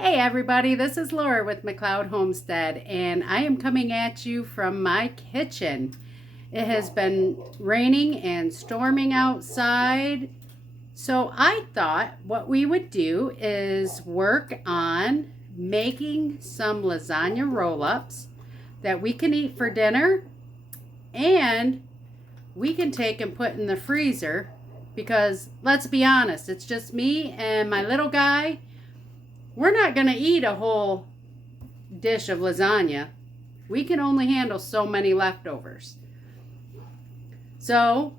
Hey everybody, this is Laura with McLeod Homestead, and I am coming at you from my kitchen. It has been raining and storming outside, so I thought what we would do is work on making some lasagna roll-ups that we can eat for dinner, and we can take and put in the freezer because, let's be honest, it's just me and my little guy. We're not going to eat a whole dish of lasagna. We can only handle so many leftovers. So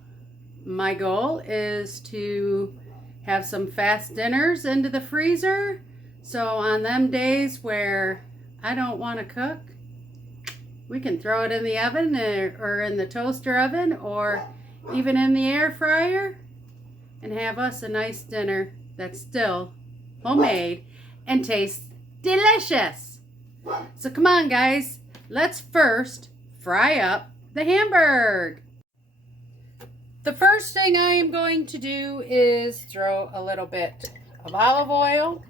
my goal is to have some fast dinners into the freezer. So on them days where I don't want to cook, we can throw it in the oven or in the toaster oven or even in the air fryer and have us a nice dinner that's still homemade and tastes delicious. So come on guys, let's first fry up the hamburger. The first thing I am going to do is throw a little bit of olive oil.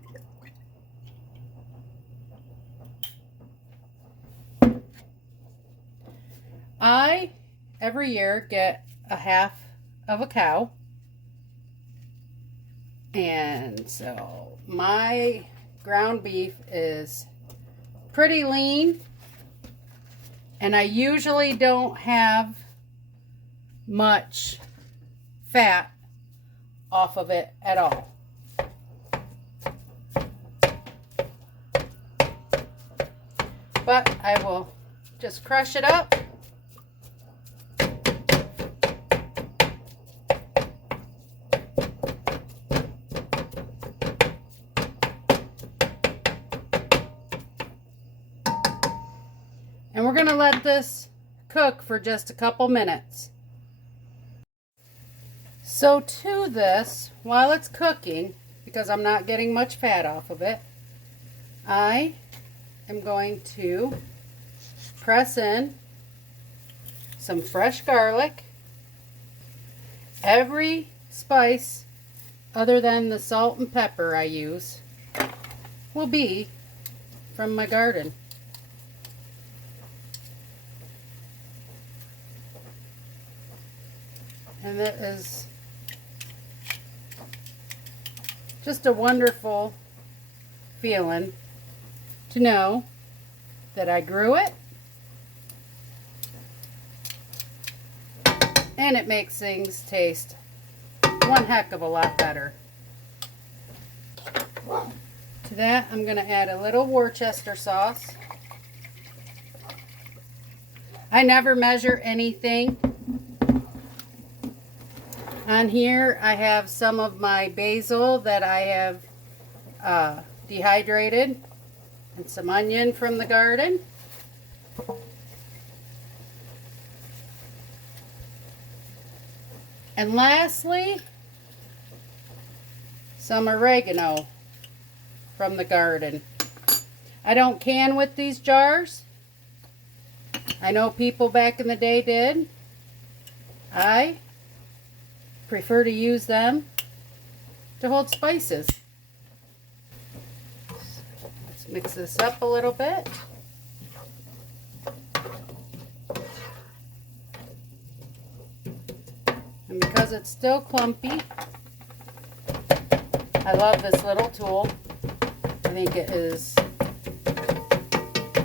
I every year get a half of a cow, and so my ground beef is pretty lean, and I usually don't have much fat off of it at all. But I will just crush it up. And we're going to let this cook for just a couple minutes. So to this, while it's cooking, because I'm not getting much fat off of it, I am going to press in some fresh garlic. Every spice other than the salt and pepper I use will be from my garden. And it is just a wonderful feeling to know that I grew it, and it makes things taste one heck of a lot better. To that, I'm going to add a little Worcester sauce. I never measure anything. On here I have some of my basil that I have dehydrated, and some onion from the garden. And lastly, some oregano from the garden. I don't can with these jars. I know people back in the day did. I prefer to use them to hold spices. Let's mix this up a little bit. And because it's still clumpy, I love this little tool. I think it is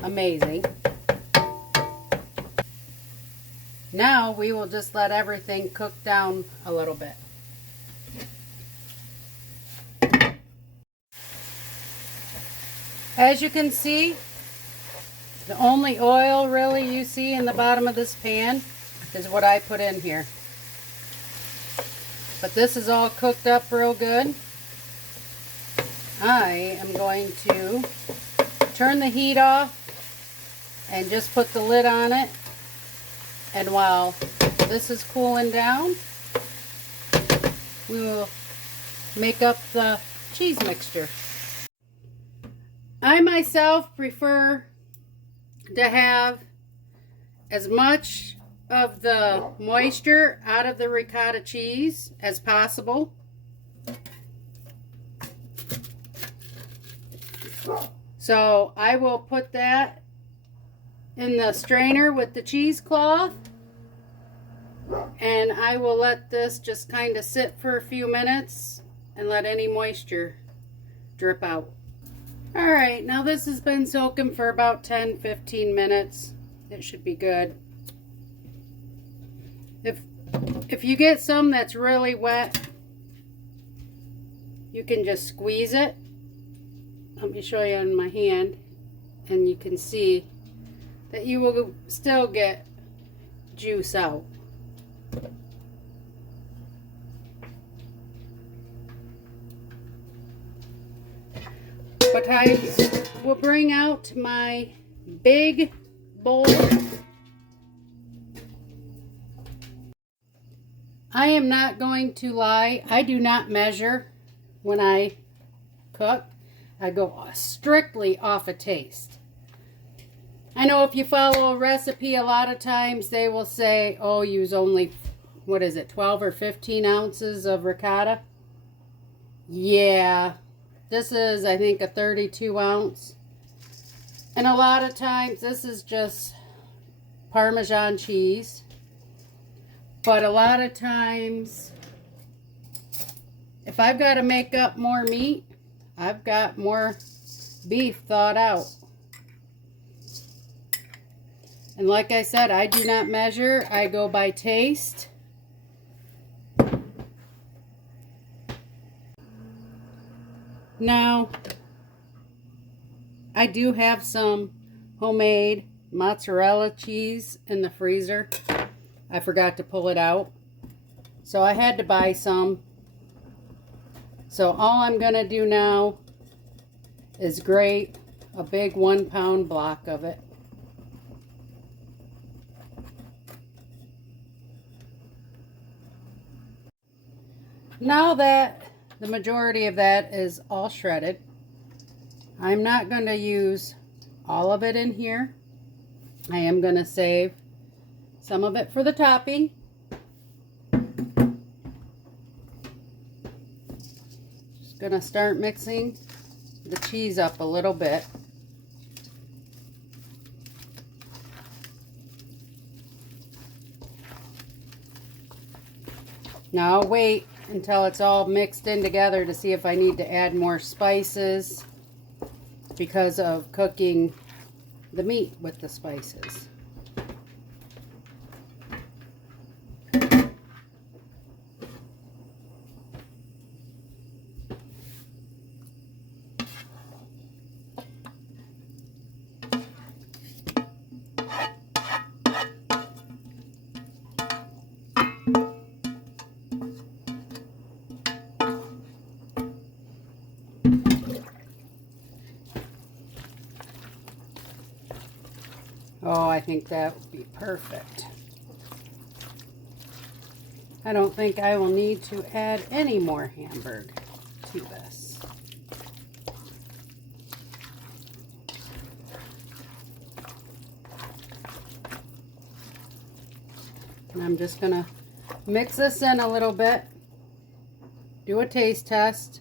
amazing. Now we will just let everything cook down a little bit. As you can see, the only oil really you see in the bottom of this pan is what I put in here. But this is all cooked up real good. I am going to turn the heat off and just put the lid on it. And while this is cooling down, we will make up the cheese mixture. I myself prefer to have as much of the moisture out of the ricotta cheese as possible. So I will put that in the strainer with the cheesecloth, and I will let this just kind of sit for a few minutes and let any moisture drip out. All right, now this has been soaking for about 10-15 minutes. It should be good. If you get some that's really wet, you can just squeeze it. Let me show you on my hand, and you can see that you will still get juice out. But I will bring out my big bowl. I am not going to lie, I do not measure when I cook. I go strictly off of taste. I know if you follow a recipe, a lot of times they will say, oh, use only, 12 or 15 ounces of ricotta. Yeah, this is, I think, a 32 ounce. And a lot of times this is just Parmesan cheese. But a lot of times, if I've got to make up more meat, I've got more beef thawed out. And like I said, I do not measure. I go by taste. Now, I do have some homemade mozzarella cheese in the freezer. I forgot to pull it out, so I had to buy some. So all I'm going to do now is grate a big 1 pound block of it. Now that the majority of that is all shredded, I'm not going to use all of it in here. I am going to save some of it for the topping. Just gonna start mixing the cheese up a little bit. Now I'll wait until it's all mixed in together to see if I need to add more spices because of cooking the meat with the spices. Oh, I think that would be perfect. I don't think I will need to add any more Hamburg to this. And I'm just going to mix this in a little bit, do a taste test.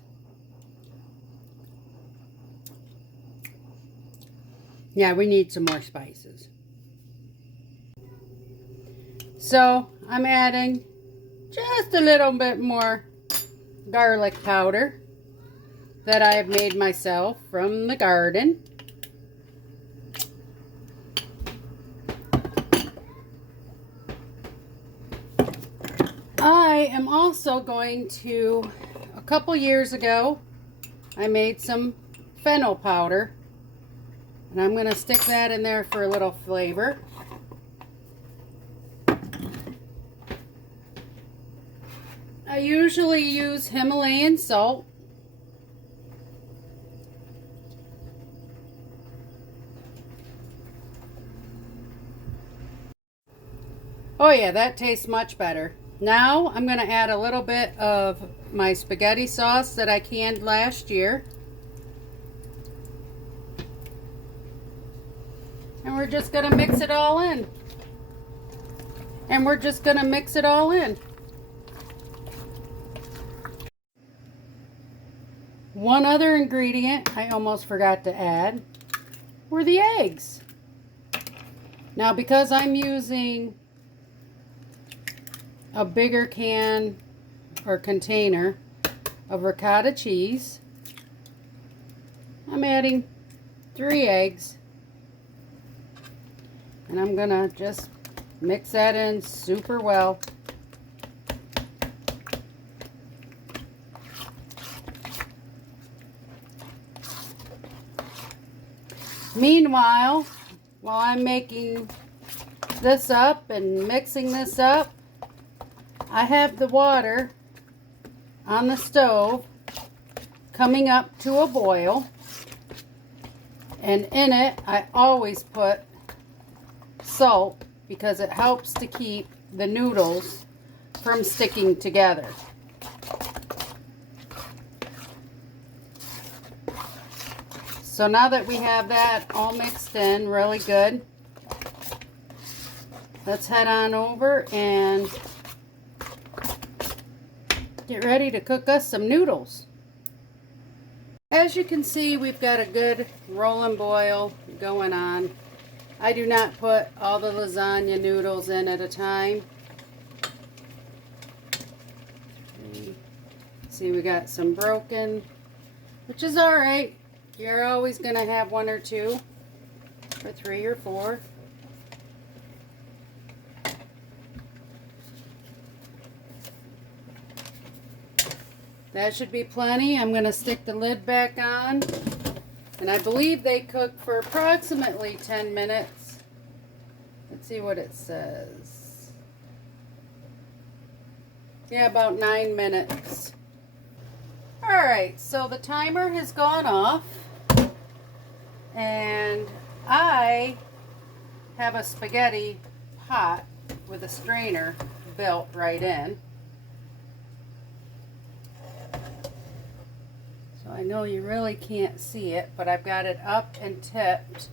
Yeah, we need some more spices. So I'm adding just a little bit more garlic powder that I have made myself from the garden. I am also going to, a couple years ago, I made some fennel powder, and I'm going to stick that in there for a little flavor. I usually use Himalayan salt. Oh yeah, that tastes much better. Now I'm going to add a little bit of my spaghetti sauce that I canned last year. And we're just going to mix it all in. And we're just going to mix it all in. One other ingredient I almost forgot to add were the eggs. Now, because I'm using a bigger can or container of ricotta cheese, I'm adding 3 eggs. And I'm gonna just mix that in super well. Meanwhile, while I'm making this up and mixing this up, I have the water on the stove coming up to a boil, and in it I always put salt because it helps to keep the noodles from sticking together. So now that we have that all mixed in really good, let's head on over and get ready to cook us some noodles. As you can see, we've got a good roll and boil going on. I do not put all the lasagna noodles in at a time. See, we got some broken, which is all right. You're always going to have 1 or 2 or 3 or 4. That should be plenty. I'm going to stick the lid back on. And I believe they cook for approximately 10 minutes. Let's see what it says. Yeah, about 9 minutes. Alright, so the timer has gone off. And I have a spaghetti pot with a strainer built right in. So I know you really can't see it, but I've got it up and tipped.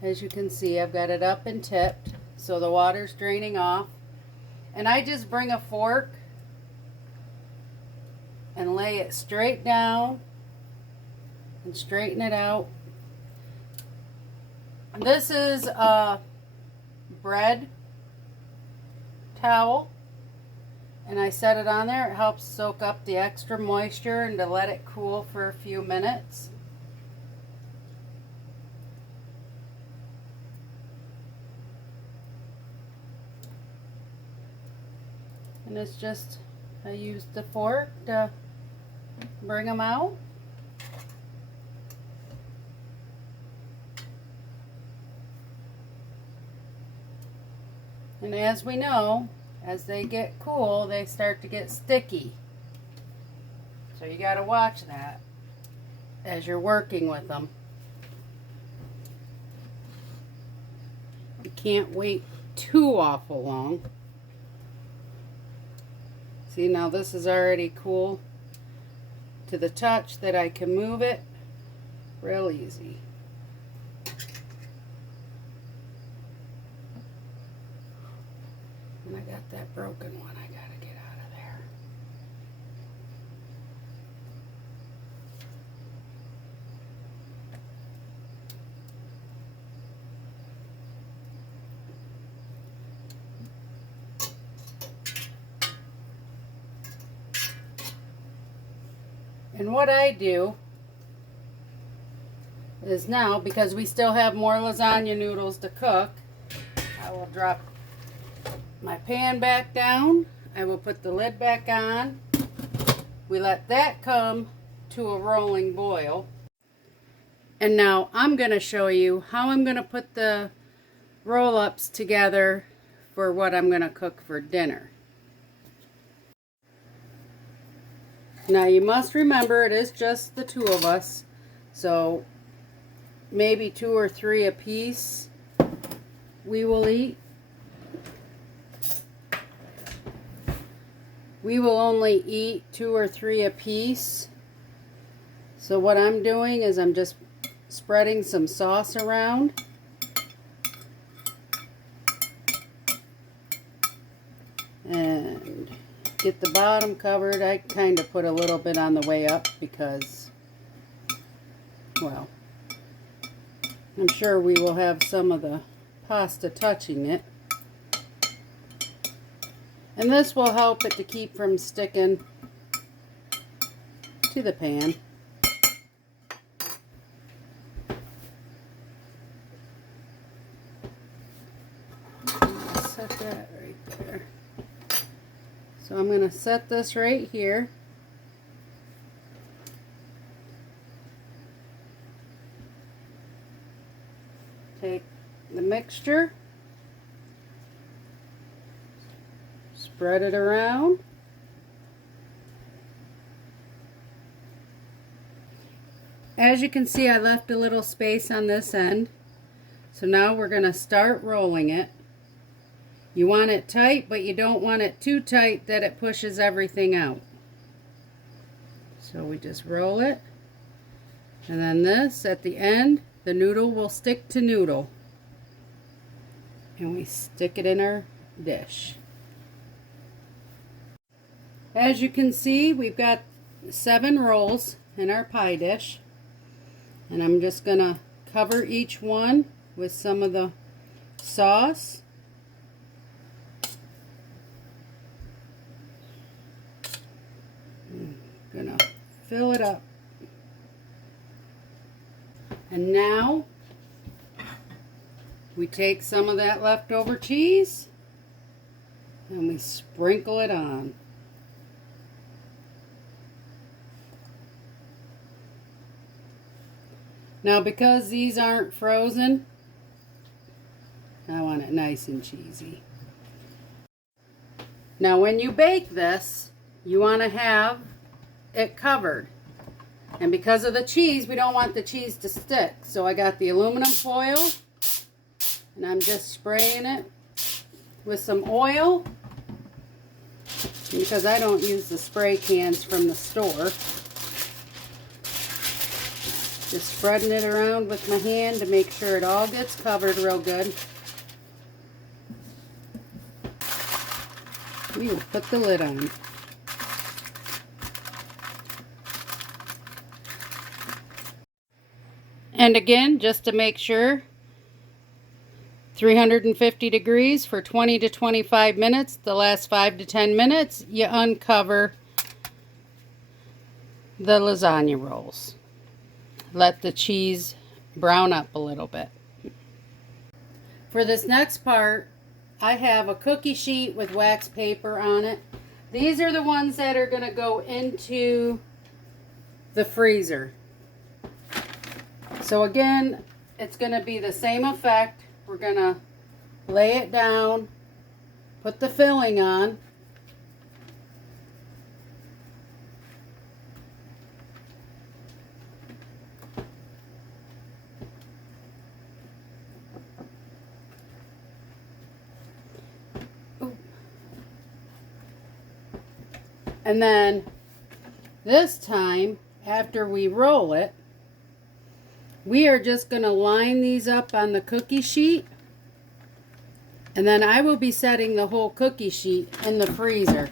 As you can see, I've got it up and tipped, so the water's draining off. And I just bring a fork and lay it straight down and straighten it out. This is a bread towel, and I set it on there. It helps soak up the extra moisture and to let it cool for a few minutes. And it's just, I use the fork to bring them out. And as we know, as they get cool, they start to get sticky. So you got to watch that as you're working with them. You can't wait too awful long. See, now this is already cool to the touch that I can move it real easy. And I got that broken one I gotta get out of there. And what I do is now, because we still have more lasagna noodles to cook, I will drop my pan back down. I will put the lid back on. We let that come to a rolling boil. And now I'm going to show you how I'm going to put the roll-ups together for what I'm going to cook for dinner. Now you must remember it is just the 2 of us, so maybe 2 or 3 a piece we will eat. We will only eat 2 or 3 a piece. So what I'm doing is I'm just spreading some sauce around. And get the bottom covered. I kind of put a little bit on the way up because, well, I'm sure we will have some of the pasta touching it. And this will help it to keep from sticking to the pan. Set that right there. So I'm going to set this right here. Take the mixture, spread it around. As you can see, I left a little space on this end. So now we're going to start rolling it. You want it tight, but you don't want it too tight that it pushes everything out. So we just roll it. And then this, at the end, the noodle will stick to noodle. And we stick it in our dish. As you can see, we've got 7 rolls in our pie dish. And I'm just going to cover each one with some of the sauce. I'm going to fill it up. And now we take some of that leftover cheese and we sprinkle it on. Now, because these aren't frozen, I want it nice and cheesy. Now, when you bake this, you want to have it covered. And because of the cheese, we don't want the cheese to stick. So I got the aluminum foil, and I'm just spraying it with some oil. And because I don't use the spray cans from the store, just spreading it around with my hand to make sure it all gets covered real good. We will put the lid on. And again, just to make sure, 350 degrees for 20 to 25 minutes. The last 5 to 10 minutes, you uncover the lasagna rolls. Let the cheese brown up a little bit. For this next part, I have a cookie sheet with wax paper on it. These are the ones that are going to go into the freezer. So again, it's going to be the same effect. We're going to lay it down, put the filling on. And then this time, after we roll it, we are just going to line these up on the cookie sheet. And then I will be setting the whole cookie sheet in the freezer.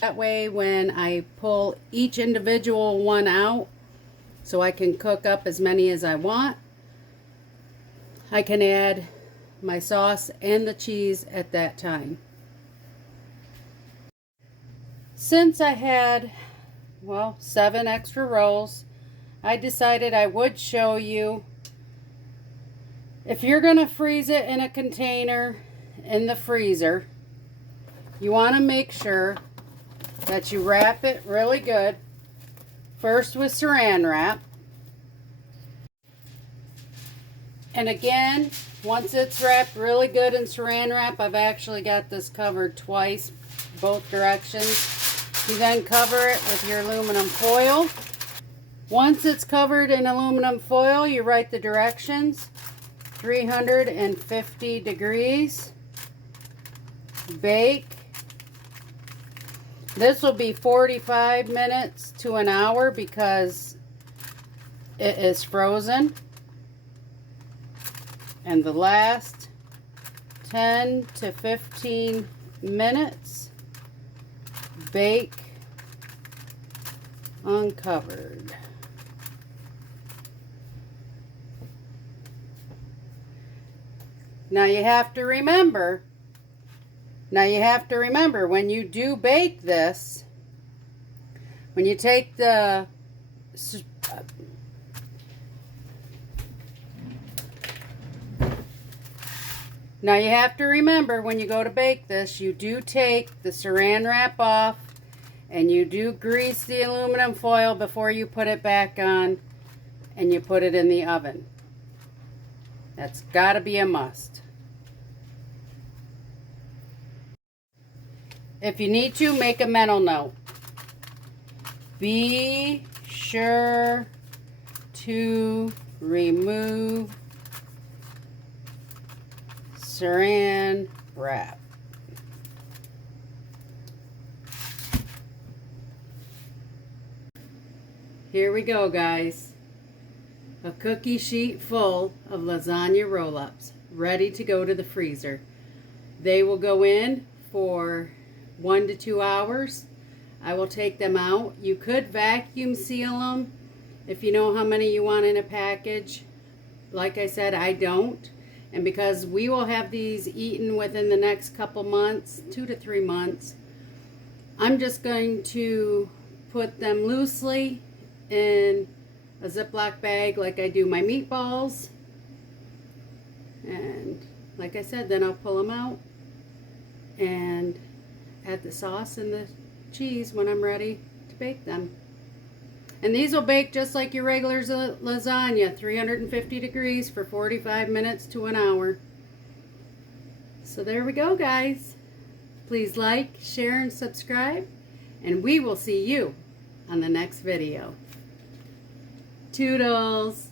That way when I pull each individual one out, so I can cook up as many as I want, I can add my sauce and the cheese at that time. Since I had, well, 7 extra rolls, I decided I would show you, if you're going to freeze it in a container in the freezer, you want to make sure that you wrap it really good. First with saran wrap. And again, once it's wrapped really good in saran wrap, I've actually got this covered twice, both directions. You then cover it with your aluminum foil. Once it's covered in aluminum foil, you write the directions. 350 degrees. Bake. This will be 45 minutes to an hour because it is frozen. And the last 10 to 15 minutes, bake uncovered. Now you have to remember, when you do bake this, when you take the Now you have to remember, when you go to bake this, you do take the saran wrap off and you do grease the aluminum foil before you put it back on and you put it in the oven. That's got to be a must. If you need to, make a mental note. Be sure to remove saran wrap. Here we go, guys. A cookie sheet full of lasagna roll-ups, ready to go to the freezer. They will go in for 1 to 2 hours. I will take them out. You could vacuum seal them if you know how many you want in a package. Like I said, I don't. And because we will have these eaten within the next couple months, 2 to 3 months, I'm just going to put them loosely in a Ziploc bag like I do my meatballs. And like I said, then I'll pull them out and add the sauce and the cheese when I'm ready to bake them. And these will bake just like your regular lasagna, 350 degrees for 45 minutes to an hour. So there we go, guys. Please like, share, and subscribe, and we will see you on the next video. Toodles!